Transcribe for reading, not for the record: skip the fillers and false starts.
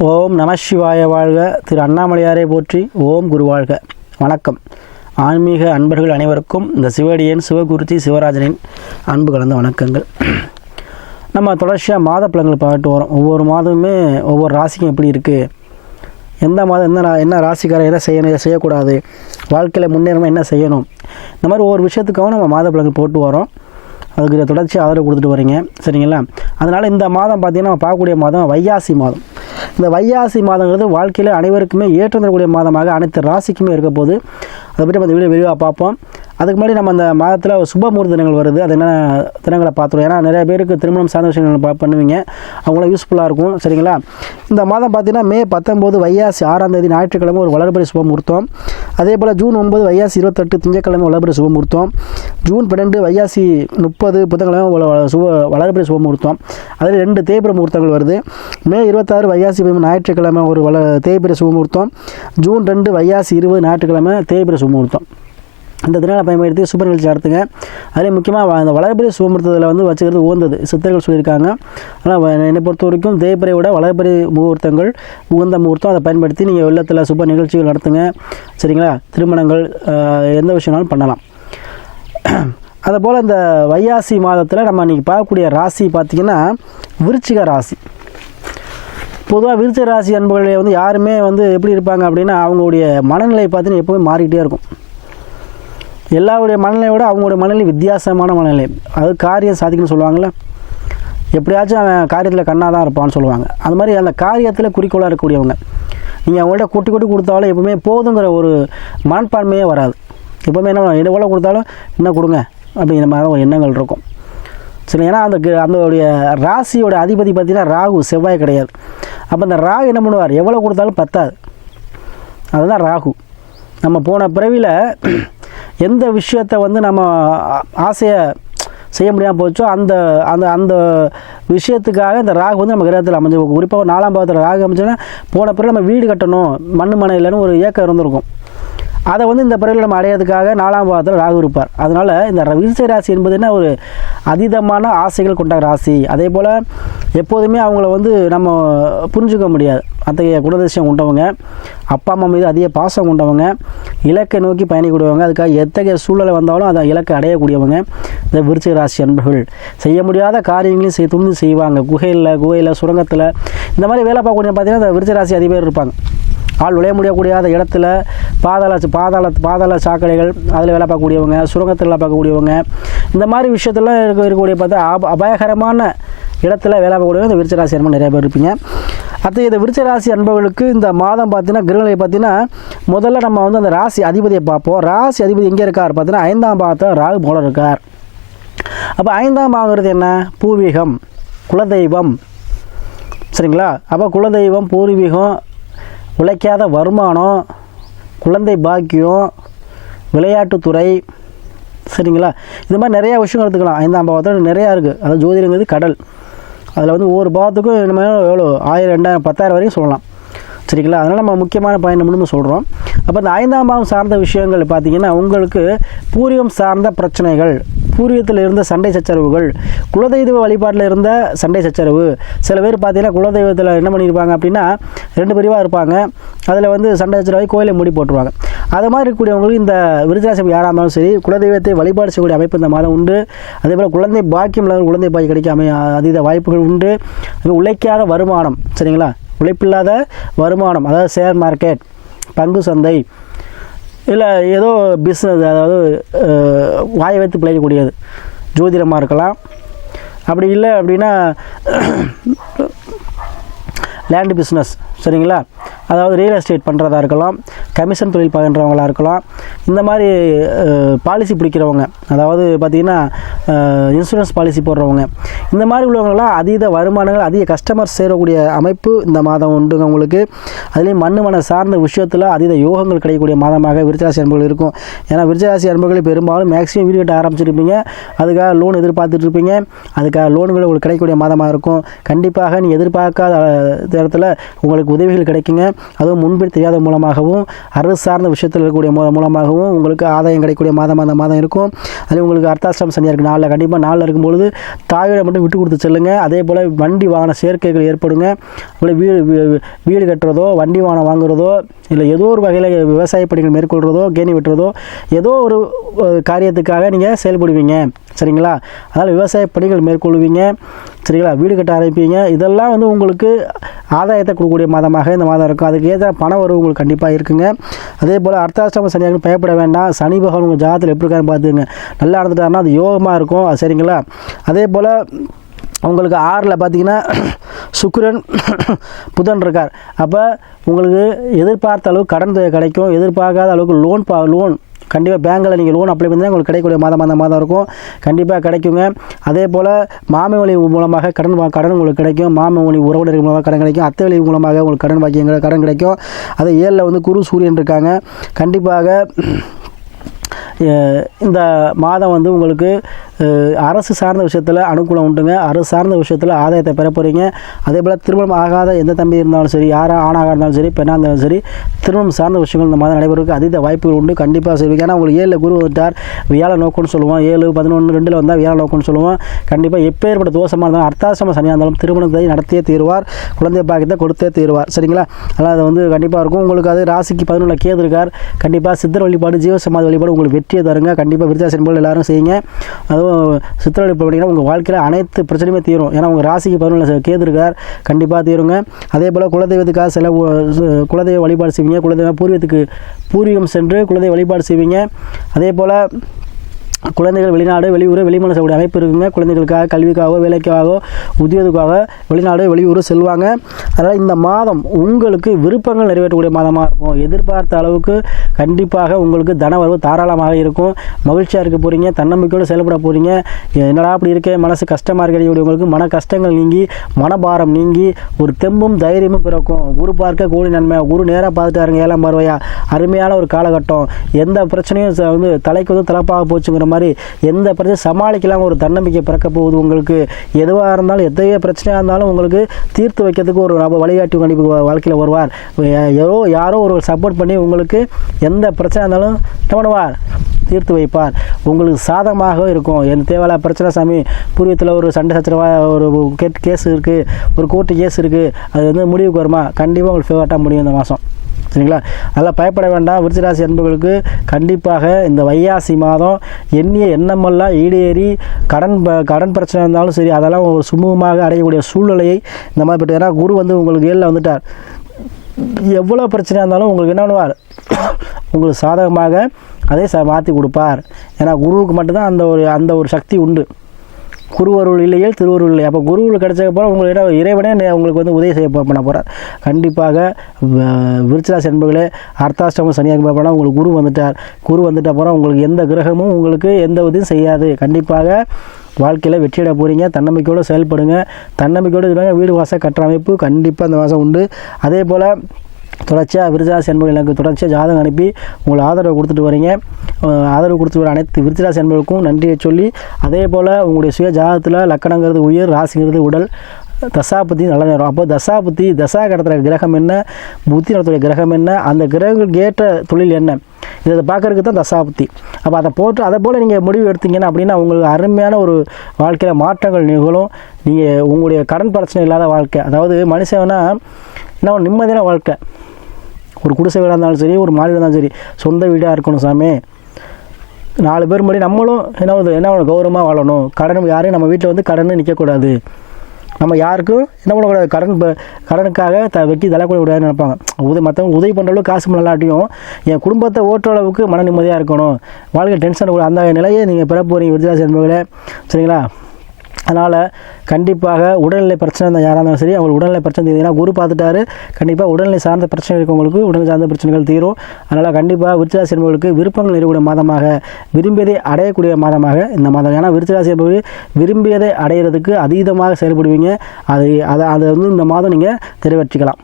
ஓம் நம சிவாய வாழ்க. திரு அண்ணாமலையாரை போற்றி. ஓம் குரு வாழ்க. வணக்கம். ஆன்மீக அன்பர்கள் அனைவருக்கும் இந்த சிவடியன் சிவகுருத்தி சிவராஜனின் அன்பு கலந்த வணக்கங்கள். நம்ம தொடர்ச்சியாக மாத பலன்கள் பார்த்துட்டு வரோம். ஒவ்வொரு மாதமுமே ஒவ்வொரு ராசிக்கும் எப்படி இருக்குது, எந்த மாதம் என்ன ராசிக்காரர் எதை செய்யணும், எதை செய்யக்கூடாது, வாழ்க்கையில் முன்னேறணும் என்ன செய்யணும், இந்த மாதிரி ஒவ்வொரு விஷயத்துக்காகவும் நம்ம மாத பலன்கள் போட்டு வரோம். அதுக்கு தொடர்ச்சி ஆதரவு கொடுத்துட்டு வரீங்க, சரிங்களா? அதனால் இந்த மாதம் பார்த்திங்கன்னா நம்ம பார்க்கக்கூடிய மாதம் வைகாசி மாதம். இந்த வைகாசி மாதங்கிறது வாழ்க்கையில் அனைவருக்குமே ஏற்றம் தரக்கூடிய மாதமாக அனைத்து ராசிக்குமே இருக்க போது. அதை பற்றி நம்ம வீடியோ விரிவாக பார்ப்போம். அதுக்கு முன்னாடி நம்ம அந்த மாதத்தில் சுபமுகூர்த்த தினங்கள் வருது, அது என்ன தினங்களை பார்த்துருவோம். ஏன்னா நிறைய பேருக்கு திருமணம் சார்ந்த விஷயங்கள் பண்ணுவீங்க, அவங்களாம் யூஸ்ஃபுல்லாக இருக்கும், சரிங்களா? இந்த மாதம் பார்த்திங்கன்னா மே 19 வைகாசி 6ஆம் தேதி ஞாயிற்றுக்கிழமை ஒரு வளர்பிறை சுபமுகூர்த்தம். அதே போல் ஜூன் 9 வைகாசி 28 திங்கட்கிழமை வளர்பிறை சுபமுகூர்த்தம். ஜூன் 12 வைகாசி 30 புதன்கிழமை வளர்பிறை சுபமுகூர்த்தம். அதில் 2 தேய்பிறை முகூர்த்தங்கள் வருது. மே 26 வைகாசி ஞாயிற்றுக்கிழமை ஒரு தேய்பிறை சுபமுகூர்த்தம். ஜூன் 2 வைகாசி 20 ஞாயிற்றுக்கிழமை தேய்பிறை சுபமுகூர்த்தம். இந்த தினங்களை பயன்படுத்தி சுப நிகழ்ச்சி நடத்துங்க. அதே முக்கியமாக அந்த வளர்பிறை சுபமுகூர்த்தத்தில் வச்சுக்கிறது உகந்தது சித்தர்கள் சொல்லியிருக்காங்க. ஆனால் என்னை பொறுத்த வரைக்கும் தேய்பிறையோட வளர்பிறை முகூர்த்தங்கள் உகந்த முகூர்த்தம். அதை பயன்படுத்தி நீங்கள் இல்லத்தில் சுப நிகழ்ச்சிகள் நடத்துங்க, சரிங்களா? திருமணங்கள் எந்த விஷயம்னாலும் பண்ணலாம். அதுபோல் இந்த வைகாசி மாதத்தில் நம்ம இன்றைக்கி பார்க்கக்கூடிய ராசி பார்த்திங்கன்னா விருச்சிக ராசி. பொதுவாக விருச்சிக ராசி அன்பர்களே யாருமே எப்படி இருப்பாங்க அப்படின்னா, அவங்களுடைய மனநிலை பார்த்தீங்கன்னா எப்போவுமே மாறிக்கிட்டே இருக்கும். எல்லாருடைய மனநிலையோட அவங்களுடைய மனநிலை வித்தியாசமான மனநிலை. அது காரியம் சாதிக்கணும்னு சொல்லுவாங்கள்ல, எப்படியாச்சும் அவன் காரியத்தில் கண்ணாக தான் இருப்பான்னு சொல்லுவாங்க. அது மாதிரி அந்த காரியத்தில் குறிக்கோளாக இருக்கக்கூடியவங்க. நீங்கள் அவங்கள்ட்ட கொட்டி கொடுத்தாலும் எப்பவுமே போதுங்கிற ஒரு மனப்பான்மையே வராது. எப்போவுமே என்ன எவ்வளோ கொடுத்தாலும் என்ன கொடுங்க அப்படிங்கிற மாதிரி ஒரு எண்ணங்கள் இருக்கும், சரி. ஏன்னா அதோடைய ராசியோட அதிபதி பார்த்திங்கன்னா ராகு, செவ்வாய் கிடையாது. அப்போ அந்த ராகு என்ன பண்ணுவார், எவ்வளோ கொடுத்தாலும் பத்தாது. அதுதான் ராகு. நம்ம போன பிறவியில் எந்த விஷயத்தை நம்ம ஆசையை செய்ய முடியாமல் போச்சோ அந்த அந்த அந்த விஷயத்துக்காக இந்த ராகு நம்ம கிரகத்தில் அமைஞ்சிருக்கும். குறிப்பாக 4ஆம் பாவத்தில் ராகு அமைச்சோன்னா போன பிறகு நம்ம வீடு கட்டணும், மண் இல்லைன்னு ஒரு ஏக்கம் இருந்திருக்கும். அதை இந்த பிறவியில் நம்ம அடையிறதுக்காக 4ஆம் பாவத்தில் ராகு இருப்பார். அதனால் இந்த விருச்சிக ராசி என்பது என்ன, ஒரு அதீதமான ஆசைகள் கொண்ட ராசி. அதே போல் எப்போதுமே அவங்கள நம்ம புரிஞ்சுக்க முடியாது. அத்தகைய குணதிசயம் கொண்டவங்க, அப்பா அம்மா மீது அதிக பாசம் கொண்டவங்க, இலக்கை நோக்கி பயணிக்கூடியவங்க, அதுக்காக எத்தகைய சூழ்நிலை வந்தாலும் அதை இலக்கை அடையக்கூடியவங்க இந்த விருச்சிக ராசி அன்பர்கள். செய்ய முடியாத காரியங்களையும் துணிந்து செய்வாங்க. குகையில் சுரங்கத்தில் இந்த மாதிரி வேலை பார்க்கக்கூடிய பார்த்திங்கன்னா இந்த விருச்சிக ராசி அதிபர் இருப்பாங்க. ஆள் நுழைய முடியக்கூடியாத இடத்துல பாதாள சாக்கடைகள் அதில் வேலை பார்க்கக்கூடியவங்க, சுரங்கத்தில் வேலை பார்க்கக்கூடியவங்க, இந்த மாதிரி விஷயத்தெல்லாம் இருக்கக்கூடிய பார்த்தா அபாயகரமான இடத்துல வேலை பார்க்கக்கூடியவங்க இந்த விருச்சிக ராசி அன்பர்கள் நிறைய பேர் இருப்பீங்க. அடுத்து இந்த விருச்சிக ராசி அன்பர்களுக்கு இந்த மாதம் பார்த்தீங்கன்னா கிரகங்களை பார்த்தீங்கன்னா முதல்ல நம்ம அந்த ராசி அதிபதியை பார்ப்போம். ராசி அதிபதி எங்கே இருக்கார் பார்த்தீங்கன்னா 5ஆம் பாவத்தில் ராகு போல இருக்கார். அப்போ 5ஆம் பாவங்கிறது என்ன, பூர்வீகம், குலதெய்வம், சரிங்களா? அப்போ குலதெய்வம், பூர்வீகம், உழைக்காத வருமானம், குழந்தை பாக்கியம், விளையாட்டுத்துறை, சரிங்களா? இந்த மாதிரி நிறையா விஷயம் எடுத்துக்கலாம். 5ஆம் பாவத்தில் நிறையா இருக்குது. அதாவது ஜோதிடங்கிறது கடல். அதில் ஒவ்வொரு பாவத்துக்கும் நம்ம எவ்வளோ 1000, 2000, 10,000 வரைக்கும் சொல்லலாம், சரிங்களா? அதனால் நம்ம முக்கியமான பயணம் முடிந்து சொல்கிறோம். அப்போ இந்த 5ஆம் பாவம் சார்ந்த விஷயங்கள் பார்த்திங்கன்னா உங்களுக்கு பூர்வீகம் சார்ந்த பிரச்சனைகள், பூர்வீகத்தில் இருந்த சண்டை சச்சரவுகள், குலதெய்வ வழிபாட்டில் இருந்த சண்டை சச்சரவு. சில பேர் பார்த்திங்கன்னா குலதெய்வத்தில் என்ன பண்ணியிருப்பாங்க அப்படின்னா 2 பிரிவாக இருப்பாங்க. அதில் சண்டை சச்சரவாகி கோயிலை மூடி போட்டுருவாங்க. அது மாதிரி இருக்கக்கூடியவங்களுக்கு இந்த விருச்சிக ராசி யாராக இருந்தாலும் சரி குலதெய்வத்தை வழிபாடு செய்யக்கூடிய அமைப்பு இந்த மாதம் உண்டு. அதே போல் குழந்தை பாக்கியம் இல்லாத குழந்தை பாக்கியம் கிடைக்க அதீத வாய்ப்புகள் உண்டு. உழைக்காத வருமானம், சரிங்களா? உழைப்பில்லாத வருமானம், அதாவது ஷேர் மார்க்கெட், பங்கு சந்தை, இல்லை ஏதோ பிஸ்னஸ், அதாவது வாயை வைத்து பிழைக்கக்கூடியது, ஜோதிடமாக இருக்கலாம். அப்படி இல்லை அப்படின்னா லேண்டு பிஸ்னஸ், சரிங்களா? அதாவது ரியல் எஸ்டேட் பண்ணுறதா இருக்கலாம், கமிஷன் தொழில் பண்ணுறவங்களாக இருக்கலாம். இந்த மாதிரி பாலிசி பிடிக்கிறவங்க, அதாவது பார்த்திங்கன்னா இன்சூரன்ஸ் பாலிசி போடுறவங்க, இந்த மாதிரி உள்ளவங்களாம் அதீத வருமானங்கள், அதிக கஸ்டமர்ஸ் சேரக்கூடிய அமைப்பு இந்த மாதம் உண்டுங்க உங்களுக்கு. அதுலேயும் மண்ணு சார்ந்த விஷயத்தில் அதீத யோகங்கள் கிடைக்கக்கூடிய மாதமாக விருச்சிக ராசி அன்பர்கள் இருக்கும். ஏன்னா விருச்சிக ராசி அன்பர்கள் பெரும்பாலும் மேக்ஸிமம் வீடு கட்ட ஆரம்பிச்சிருப்பீங்க, அதுக்காக லோன் எதிர்பார்த்துட்டு இருப்பீங்க. அதுக்காக லோன்கள் உங்களுக்கு கிடைக்கக்கூடிய மாதமாக இருக்கும். கண்டிப்பாக நீ எதிர்பார்க்காத இடத்துல உங்களுக்கு உதவிகள் கிடைக்குங்க. அதுவும் முன்பின் தெரியாத மூலமாகவும் அரசு சார்ந்த விஷயத்தில் இருக்கக்கூடிய மூலமாகவும் உங்களுக்கு ஆதாயம் கிடைக்கக்கூடிய மாதம் அந்த மாதம் இருக்கும். அதில் உங்களுக்கு அர்த்தாஷ்டம சனியாக இருக்குது. நாளில் கண்டிப்பாக நாளில் இருக்கும்பொழுது தாயோட மட்டும் விட்டு கொடுத்து செல்லுங்கள். அதே போல் வண்டி வாகன சேர்க்கைகள் ஏற்படுங்க. அப்படி வீடு கட்டுறதோ வண்டி வாகனம் வாங்குறதோ இல்லை ஏதோ ஒரு வகையில் விவசாய பணிகள் மேற்கொள்கிறதோ கேணி வெட்டுறதோ ஏதோ ஒரு காரியத்துக்காக நீங்கள் செயல்படுவீங்க. சரிங்களா? அதனால் விவசாய பணிகள் மேற்கொள்வீங்க. சரிங்களா? வீடு கட்ட ஆரம்பிப்பீங்க. இதெல்லாம் வந்து உங்களுக்கு ஆதாயத்தை கொடுக்கக்கூடிய மாதமாக இந்த மாதம் இருக்கும். அதுக்கு ஏற்ற பண வரவு உங்களுக்கு கண்டிப்பாக இருக்குங்க. அதே போல் அர்த்தாஷ்டம சனியாக பயப்பட வேண்டாம். சனி பகவான் உங்கள் ஜாதகத்தில் எப்படி இருக்கான்னு பார்த்துங்க. நல்லா நடந்துட்டாருன்னா அது யோகமாக இருக்கும். சரிங்களா? அதே போல் உங்களுக்கு 6ல் பார்த்தீங்கன்னா சுக்கிரன் புதன் இருக்கார். அப்போ உங்களுக்கு எதிர்பார்த்த அளவுக்கு கடன் கிடைக்கும். எதிர்பார்க்காத அளவுக்கு லோன் கண்டிப்பாக பேங்கில் நீங்கள் லோன் அப்ளை பண்ணி உங்களுக்கு கிடைக்கக்கூடிய மாதம் அந்த மாதம் இருக்கும். கண்டிப்பாக கிடைக்குங்க. அதே போல் மாமை வழி மூலமாக கடன் உங்களுக்கு கிடைக்கும். மாமை வழி உறவினர்கள் மூலமாக கடன் கிடைக்கும். அத்தை வழி மூலமாக உங்களுக்கு கடன் கிடைக்கும். அது 7ல் வந்து குரு சூரியன் இருக்காங்க. கண்டிப்பாக இந்த மாதம் வந்து உங்களுக்கு அரசு சார்ந்த விஷயத்தில் அனுகூலம் உண்டுங்க. அரசு சார்ந்த விஷயத்தில் ஆதாயத்தை பெற போகிறீங்க. அதே போல் திருமணம் ஆகாத எந்த தம்பி இருந்தாலும் சரி, யாராக ஆணாக இருந்தாலும் சரி, பெண்ணாக இருந்தாலும் சரி, திருமணம் சார்ந்த விஷயங்கள் இந்த மாதம் நடைபெறுவதற்கு அதீத வாய்ப்புகள் உண்டு. கண்டிப்பாக செய்வீங்க. ஏன்னா உங்களுக்கு 7ல் குரு வந்துட்டார். வியாழ நோக்கம்னு சொல்லுவோம். 7, 11, 2ல் வந்தால் வியாழ நோக்கம்னு சொல்லுவோம். கண்டிப்பாக எப்பேற்பட்ட தோஷமாக இருந்தாலும் அர்த்தாஷ்டம சனியாக இருந்தாலும் திருமணத்தை நடத்தியே தீருவார். குழந்தை பாக்கியத்தை கொடுத்தே தீருவார். சரிங்களா? அதனால் அது வந்து கண்டிப்பாக இருக்கும். உங்களுக்கு அது ராசிக்கு 11ல் கேது இருக்கார். கண்டிப்பாக சித்தர் வழிபாடு ஜீவசமாதி வழிபாடு உங்களுக்கு வெற்றியை தருங்க. கண்டிப்பாக விருத்தாசன் போல் எல்லாரும் செய்யுங்க. அதுவும் சித்திரை வழிபாடு பண்ணிங்கன்னா உங்கள் வாழ்க்கையில் அனைத்து பிரச்சனையுமே தீரும். ஏன்னா உங்கள் ராசிக்கு 11ல் கேது இருக்கார். கண்டிப்பாக தீருங்க. அதே போல் குலதெய்வத்துக்காக குலதெய்வ வழிபாடு செய்வீங்க. பூர்வீகம் சென்று குலதெய்வ வழிபாடு செய்வீங்க. அதே போல் குழந்தைகள் வெளிநாடு வெளியூர் வெளிமாநில செல்லக்கூடிய அமைப்பு இருக்குங்க. குழந்தைகளுக்காக கல்விக்காகவோ வேலைக்காகவோ உத்தியோகத்துக்காக வெளிநாடு வெளியூர் செல்வாங்க. அதனால் இந்த மாதம் உங்களுக்கு விருப்பங்கள் நிறைவேற்றக்கூடிய மாதமாக இருக்கும். எதிர்பார்த்த அளவுக்கு கண்டிப்பாக உங்களுக்கு தனவரவு தாராளமாக இருக்கும். மகிழ்ச்சியாக இருக்க போகிறீங்க. தன்னம்பிக்கையோடு செயல்பட போகிறீங்க. என்னடா அப்படி இருக்கே மனசு கஷ்டமாக இருக்கக்கூடியவங்களுக்கு மன கஷ்டங்கள் நீங்கி மனபாரம் நீங்கி ஒரு தெம்பும் தைரியமும் பிறக்கும். குரு பார்க்க கோடி நன்மை. குரு நேராக பார்த்துட்டாருங்க 7ஆம் பார்வையா. அருமையான ஒரு காலகட்டம். எந்த பிரச்சனையும் வந்து தலைக்கு வந்து தலைப்பாக போச்சுங்கிற மாதிரி எந்த பிரச்சனை சமாளிக்கலாம் ஒரு தன்னம்பிக்கை பிறக்க போகுது. உங்களுக்கு எதுவாக இருந்தாலும் எத்தகைய பிரச்சனையாக இருந்தாலும் உங்களுக்கு தீர்த்து வைக்கிறதுக்கு ஒரு வழிகாட்டி கண்டிப்பாக வாழ்க்கையில் வருவார். யாரோ ஒரு சப்போர்ட் பண்ணி உங்களுக்கு எந்த பிரச்சனை இருந்தாலும் என்ன பண்ணுவார்? தீர்த்து வைப்பார். உங்களுக்கு சாதகமாக இருக்கும். என் தேவையில்ல பிரச்சனை சாமி, பூர்வீகத்தில் ஒரு சண்டை சச்சரவாக ஒரு கேஸ் இருக்குது, ஒரு கோர்ட்டு கேஸ் இருக்குது, அது வந்து முடிவுக்கு வருமா? கண்டிப்பாக உங்களுக்கு ஃபேவரட்டாக முடியும் இந்த மாதம். சரிங்களா? அதெல்லாம் பயப்பட வேண்டாம். விருச்சிகராசி அன்பர்களுக்கு கண்டிப்பாக இந்த வைகாசி மாதம் எண்ணிய எண்ணமெல்லாம் ஈடேறி கடன் பிரச்சனை இருந்தாலும் சரி அதெல்லாம் ஒரு சுமூகமாக அடையக்கூடிய சூழ்நிலையை இந்த மாதிரி பெற்று. ஏன்னா குரு வந்து உங்களுக்கு 7ல் வந்துட்டார். எவ்வளோ பிரச்சனையாக இருந்தாலும் உங்களுக்கு என்ன பண்ணுவார்? உங்களுக்கு சாதகமாக அதை மாற்றி கொடுப்பார். ஏன்னா குருவுக்கு மட்டும்தான் அந்த ஒரு சக்தி உண்டு. குருவருள் இல்லையே திருவருள் இல்லை. அப்போ குருவில் கிடைச்சப்போ உங்களுக்கு இறைவனே உங்களுக்கு வந்து உதவி செய்ய பண்ண போகிறார். கண்டிப்பாக விருச்சிகராசி என்பர்களே அர்த்தாஷ்டம சனியாக போனால் உங்களுக்கு குரு வந்துட்ட அப்புறம் உங்களுக்கு எந்த கிரகமும் உங்களுக்கு எந்த உதவியும் செய்யாது. கண்டிப்பாக வாழ்க்கையில் வெற்றியிட போகிறீங்க. தன்னம்பிக்கையோடு செயல்படுங்க. தன்னம்பிக்கையோடு இருக்காங்க. வீடு வாசல் கட்டுற அமைப்பு கண்டிப்பாக இந்த மாதம் உண்டு. அதே போல் தொடர்ச்சியாக விருச்சிகராசி என்பர்கள் எனக்கு தொடர்ச்சியாக ஜாதகம் அனுப்பி உங்களை ஆதரவு கொடுத்துட்டு வரீங்க. ஆதரவு கொடுத்துட்டு வர அனைத்து விருச்சிகராசி என்பவர்களுக்கும் நன்றியை சொல்லி, அதே போல் உங்களுடைய சுய ஜாதகத்தில் லக்கணங்கிறது உயிர், ராசிங்கிறது உடல், தசாபுத்தி நல்ல நேரம். அப்போ தசா கடத்துகிற கிரகம் என்ன, புத்தி நடத்துகிற கிரகம் என்ன, அந்த கிரகங்களுக்கு ஏற்ற தொழில் என்ன, இதை பார்க்கறதுக்கு தான் தசாபுத்தி. அப்போ அதை போல் நீங்கள் முடிவு எடுத்தீங்கன்னா அப்படின்னா உங்களுக்கு அருமையான ஒரு வாழ்க்கையில் மாற்றங்கள் நிகழும். நீங்கள் உங்களுடைய கடன் பிரச்சனை இல்லாத வாழ்க்கை, அதாவது மனுஷன்னா என்ன ஒரு நிம்மதியான வாழ்க்கை. ஒரு குடிசை வீடாக இருந்தாலும் சரி, ஒரு மாடி இருந்தாலும் சரி, சொந்த வீடாக இருக்கணும் சாமி. 4 பேர் முன்னாடி நம்மளும் என்ன கௌரவமாக வாழணும். கடன் யாரையும் நம்ம வீட்டில் வந்து கடன் நிற்கக்கூடாது. நம்ம யாருக்கும் என்ன பண்ணக்கூடாது? கடனுக்காக வெட்டி தலைக்கூட கூடாதுன்னு நினைப்பாங்க. மற்றவங்க உதவி பண்ணுற அளவுக்கு காசு நல்லாட்டியும் என் குடும்பத்தை ஓட்டுற அளவுக்கு மன நிம்மதியாக இருக்கணும். வாழ்க்கை டென்ஷன் கூட அந்த நிலையை நீங்கள் பெற போகிறீங்க விருச்சிகராசி என்பவர்களே. சரிங்களா? அதனால் கண்டிப்பாக உடல்நிலை பிரச்சனை இருந்தால் யாராக இருந்தாலும் சரி அவங்களுக்கு உடல்நிலை பிரச்சனை தீர்ந்தீங்கன்னா குரு பார்த்துட்டாரு. கண்டிப்பாக உடல்நிலை சார்ந்த பிரச்சனை இருக்கவங்களுக்கு உடல்நிலை சார்ந்த பிரச்சனைகள் தீரும். அதனால் கண்டிப்பாக விருச்சிகராசி என்பவர்களுக்கு விருப்பங்கள் இருக்கக்கூடிய மாதமாக, விரும்பியதை அடையக்கூடிய மாதமாக இந்த மாதம். ஏன்னா விருச்சிகராசி என்பவர்கள் விரும்பியதை அடையிறதுக்கு அதீதமாக செயல்படுவீங்க. அதை வந்து இந்த மாதம் நீங்கள் நிறைவேற்றிக்கலாம்.